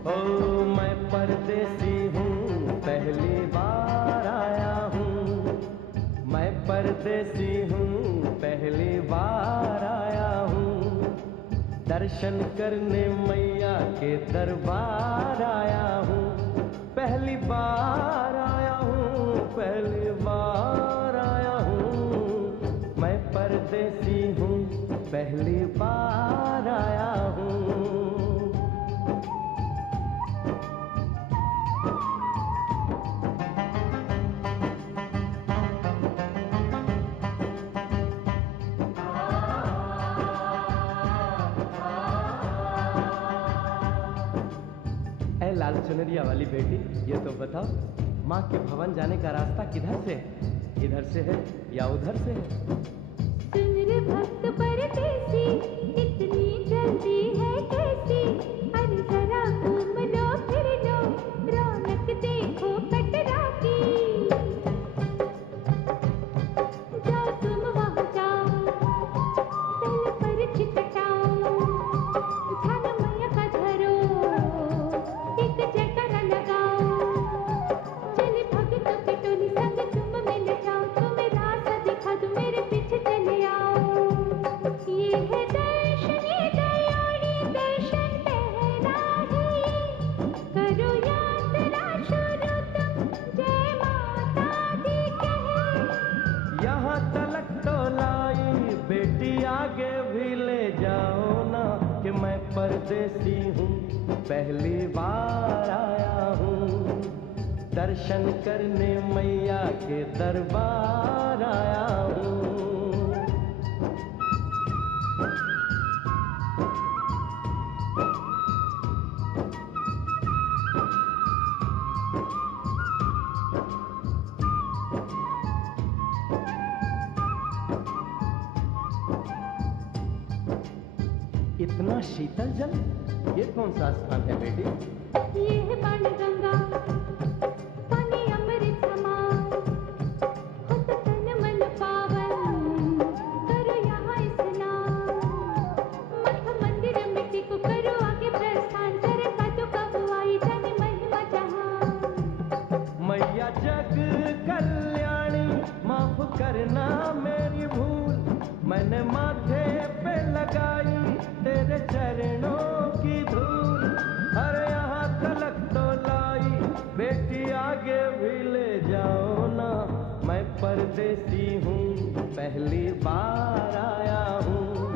ओ मैं परदेसी हूँ, पहली बार आया हूँ। मैं परदेसी हूँ, पहली बार आया हूँ। दर्शन करने मैया के दरबार आया हूँ। पहली बार आया हूँ, पहली बार आया हूँ। मैं परदेसी हूँ, पहली बार आया हूँ। लाल चुनरिया वाली बेटी, ये तो बताओ, माँ के भवन जाने का रास्ता किधर से है? इधर से है या उधर से है? सुन रे भक्त परदेसी, इतनी जल्दी है कैसी? अरे जरा घूम लो फिर लो, रौनक देखो कटरा की। जाओ तुम वहाँ जाओ, पहले पर्ची कटाओ, झाल मैया का धरो, एक जयकारा लगाओ। चले भगतों की टोली संग तुम मिल जाओ, तुम्हें रास्ता दिखा दूं, मेरे पीछे चले आओ। ये है दर्शन, ये दयाड़ी दर्शन पहला है ये, करो यात्रा शुरू तुम, जय माता दी कहे। यहाँ तलक तो लाई बेटी, आगे भी ले जाओ ना, कि मैं परदेसी हूँ, पहली बार आया हूँ। दर्शन करने मैया के दरबार आया हूँ। इतना शीतल जल, ये कौन सा स्थान है बेटी? ये है बाणगंगा, पानी अमृत समान, होता तन मन पावन, करो यहाँ स्नान। मठ मंदिर मिट्टी को करो आगे प्रस्थान, करे साधु का हुआई जाने महिमा जहाँ। मैया जग कल्याणी, माफ करना मेरी भूल, मैंने माथे पे लगाई तेरे चरणों की धूल। अरे यहाँ तलक तो लाई बेटी, आगे भी ले जाओ ना, मैं परदेसी हूँ, पहली बार आया हूँ।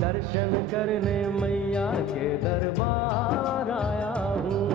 दर्शन करने मैया के दरबार आया हूँ।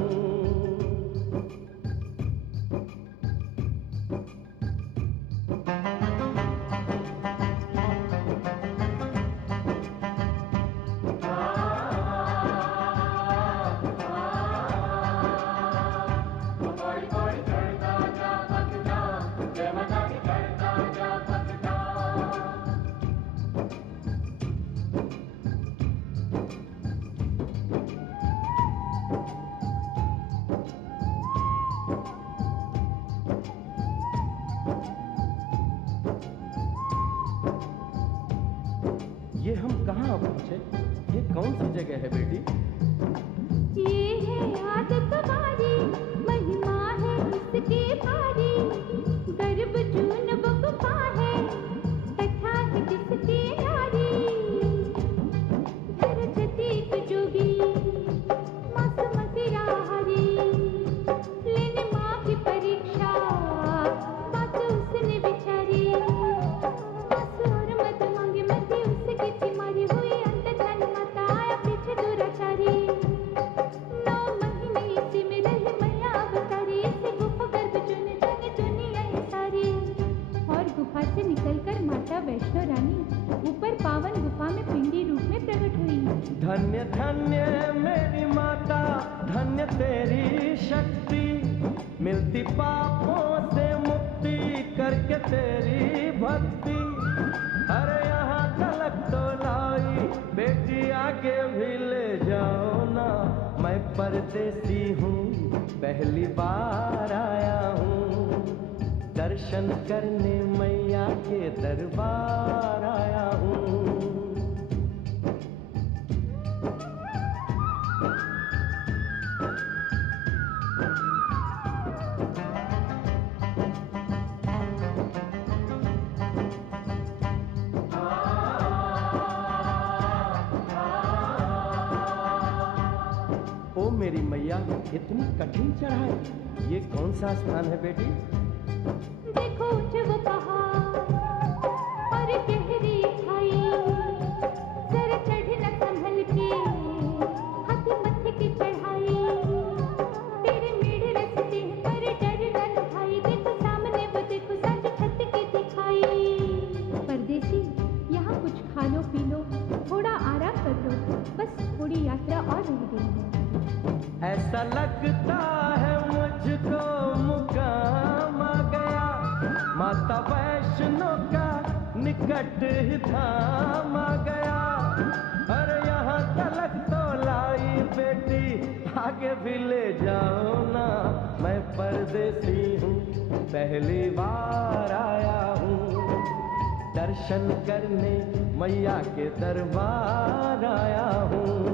ये हम कहाँ पहुँचे? ये कौन सी जगह है बेटी? ये है आदत तुम्हारी, महिमा है इसकी भारी, गर्भ जून वो गुफा है, कथा है जिसकी नारी। धरती की जोगी, मासूमती राहरी, लेने माँ की परीक्षा, बात उसने बिचारी। आंसू और मत मांगे, मत उसकी थी मारी, हुई अंत धन माता, आया पीछे दुराचारी। 9 महीने इसी में रही मैया अवतारी, इसी गुफा गर्भ चुने जाने दुनिया ये सारी। और गुफा से निकलकर माता वैष्णो रानी ऊपर पावन गुफा में पिंडी रूप में प्रकट हुई। धन्य धन्य मेरी माता, धन्य तेरी शक्ति, मिलती पापों से मुक्ति करके तेरी भक्ति। अरे यहाँ तलक तो लाई बेटी, आगे भी ले जाओ ना, मैं परदेसी हूँ, पहली बार आया हूँ। दर्शन करने मैया के दरबार आया हूँ। ओ मेरी मैया, इतनी कठिन चढ़ाई, ये कौन सा स्थान है बेटी? देखो ऊंचे वो पहाड़ और गहरी खाई, जरा चढ़ न संभल के, हाथी मत्थे की चढ़ाई, तेरे मेढ़े रास्ते हैं पर डर न खाई, देखो सामने वो देखो सच छत की दिखाई। परदेसी, यहाँ कुछ खा लो पी लो, थोड़ा आराम कर लो, बस थोड़ी यात्रा और रह गई है। ऐसा लगता है मुझको मुकाम आ गया, माता वैष्णो का निकट ही धाम आ गया। अरे यहाँ तलक तो लाई बेटी, आगे भी ले जाओ ना, मैं परदेसी हूँ, पहली बार आया हूँ। दर्शन करने मैया के दरबार आया हूँ।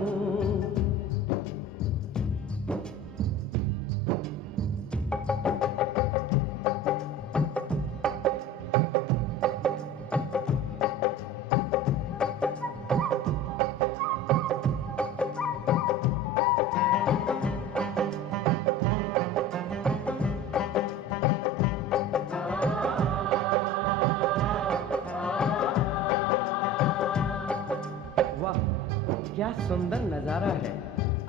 क्या सुंदर नजारा है।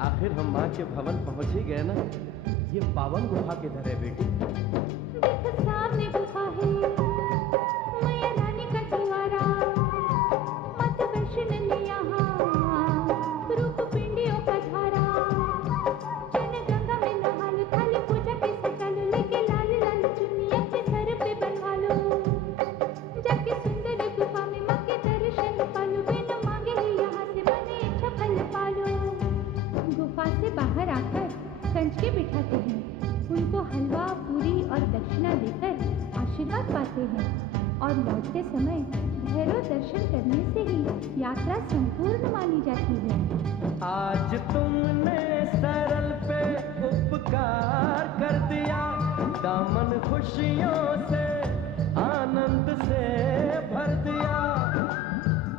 आखिर हम माँ के भवन पहुंच ही गए ना। ये पावन गुफा किधर है बेटी? देखो सामने गुफा है, मैया रानी का द्वारा, माता वैष्णो ने यहाँ रूप पिंडियों का धारा। जन गंगा में नहा लो, थाली पूजा के सजा लो, लेके लाल लाल चुन्नी अपने सर पे बनवा लो, जाके सुंदर गुफा में माँ के दर्शन पालो, बिना मांगे ही यहाँ से मने इच्छा फल पालो। गुफा से बाहर आकर कंच के बिठाते हैं, उनको हलवा पूरी और दक्षिणा देकर आशीर्वाद पाते हैं, और लौटते समय भैरव दर्शन करने से ही यात्रा संपूर्ण मानी जाती है। आज तुमने सरल पे उपकार कर दिया, दामन खुशियों से आनंद से भर दिया।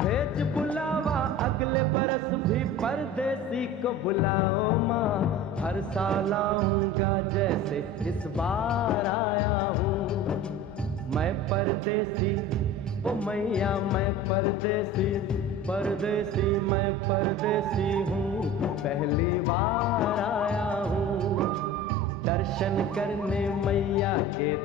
भेज बुलावा अगले बरस भी परदेसी को बुलाओ माँ, हर साल आऊंगा जैसे इस बार आया हूँ। मैं परदेसी, ओ मैया मैं परदेसी, परदेसी मैं परदेसी हूँ, पहली बार आया हूँ। दर्शन करने मैया के